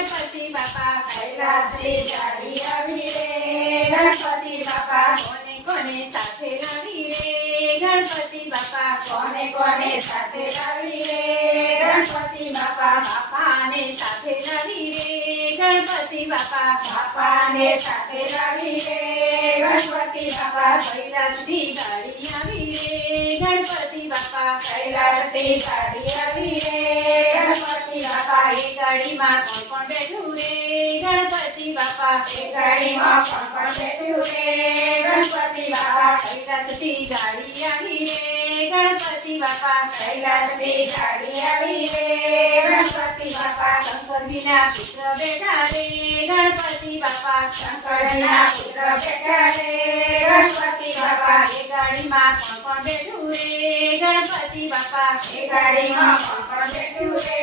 ગણપતિ બાપા કૈલાસથી ગાડી આવી રે ગણપતિ બાપા કોને કોને સાથે લાવી રે ગણપતિ બાપા કોને કોને સાથે લાવી રે ગણપતિ બાપા બાપાને સાથે લાવી રે ગણપતિ બાપા બાપાને સાથે લાવી રે ગણપતિ બાપા કૈલાસથી ગાડી આવી રે ગણપતિ બાપા કૈલાસથી ગાડી આવી રે ગણપતિ બાપા એ ગાડીમાં કોણ બેઠું રે ગણપતિ બાપા એ ગાડીમાં કોણ બેઠું રે ગણપતિ બાપા કૈલાસથી ગાડી આવી રે ગણપતિ બાપા કૈલાસથી ગાડી આવી રે ગણપતિ બાપા શંકરજીના પુત્ર બેઠા રે ગણપતિ બાપા શંકરજીના પુત્ર બેઠા રે ગણપતિ બાપા એ ગાડીમાં કોણ બેઠું રે ગણપતિ બાપા એ ગાડીમાં કોણ બેઠું રે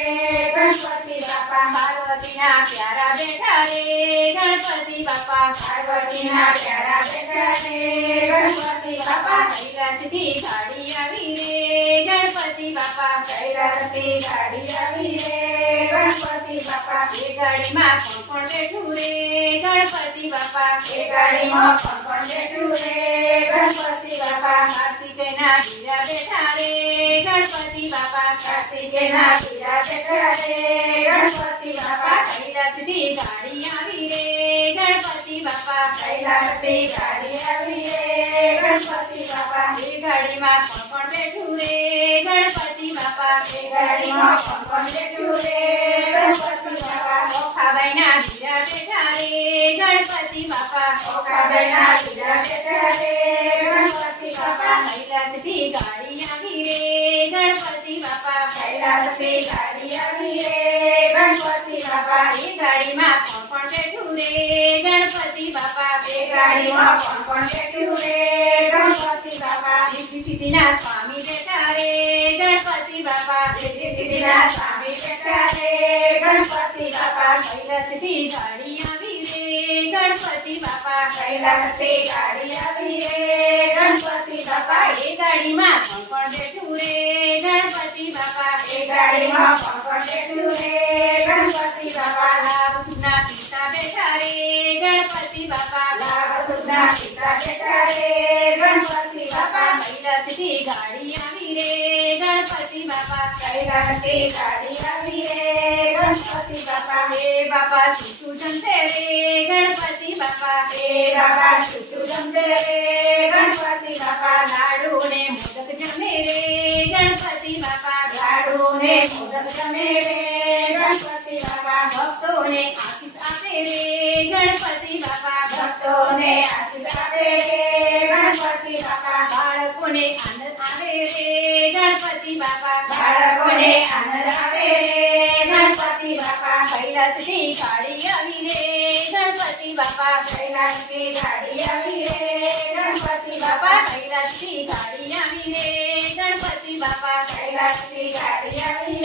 ગણપતિ બાપા પાર્વતીના પ્યારા બેઠા રે ગણપતિ બાપા પાર્વતીના પ્યારા બેઠા રે ગણપતિ બાપા કૈલાસથી ગાડી આવી રે ગણપતિ બાપા કૈલાસથી ગાડી આવી રે ગણપતિ બાપા એ ગાડીમાં કોણ બેઠું રે ગણપતિ બાપા એ ગાડીમાં કોણ બેઠું રે ગણપતિ બાપા કાર્તિકેયના બીજા બેઠા રે ગણપતિ બાપા કાર્તિકેયના બીજા બેઠા રે ગણપતિ બાપા કૈલાસથી ગાડી આવી રે ગણપતિ બાપા કૈલાસથી ગાડી આવી રે ગણપતિ બાપા એ ગાડીમાં કોણ બેઠું રે ગણપતિ બાપા એ ગાડીમાં કોણ બેઠું રે ગણપતિ બાપા ઓખાબાઈના બીજા બેઠા રે ગણપતિ બાપા ઓખાબાઈના બીજા બેઠા રે ગણપતિ બાપા કૈલાસથી ગાડી આવી રે ગણપતિ બાપા કૈલાસથી ગાડી આવી રે ગણપતિ બાપા એ ગાડીમાં કોણ બેઠું રે ગણપતિ બાપા એ ગાડીમાં કોણ બેઠું રે ગણપતિ બાપા સિદ્ધિના સ્વામી બેઠા રે ગણપતિ બાપા સિદ્ધિના સ્વામી બેઠા રે ગણપતિ બાપા કૈલાસથી ગાડી આવી રે ગણપતિ બાપા કૈલાસથી ગાડી આવી રે ગણપતિ બાપા એ ગાડીમાં કોણ બેઠું રે ગણપતિ બાપા એ ગાડીમાં કોણ બેઠું રે ગણપતિ બાપા લાભના પિતા બેઠા રે ગણપતિ બાપા લાભના પિતા બેઠા રે ગણપતિ બાપા કૈલાસથી ગાડી આવી રે ગણપતિ બાપા કૈલાસથી ગાડી આવી રે ગણપતિ બાપા હે બાપા છૂટું જમતે રે ગણપતિ બાપા હે બાપા છૂટું જમતે રે ગણપતિ બાપા લાડુ ને મોદક જમે રે ગણપતિ બાપા લાડુ ને મોદક જમે રે ગણપતિ બાપા ભક્તોને આશીષ આપે રે ગણપતિ બાપા ભક્તોને આશીષ આપે રે ગણપતિ બાપા બાળકોને આનંદ આવે રે ગણપતિ બાપા બાળકોને આનંદ આવે રે ગણપતિ બાપા કૈલાસથી ગાડી આવી રે ગણપતિ બાપા કૈલાસથી ગાડી આવી રે ગણપતિ બાપા કૈલાસથી ગાડી આવી રે ગણપતિ બાપા કૈલાસથી ગાડી આવી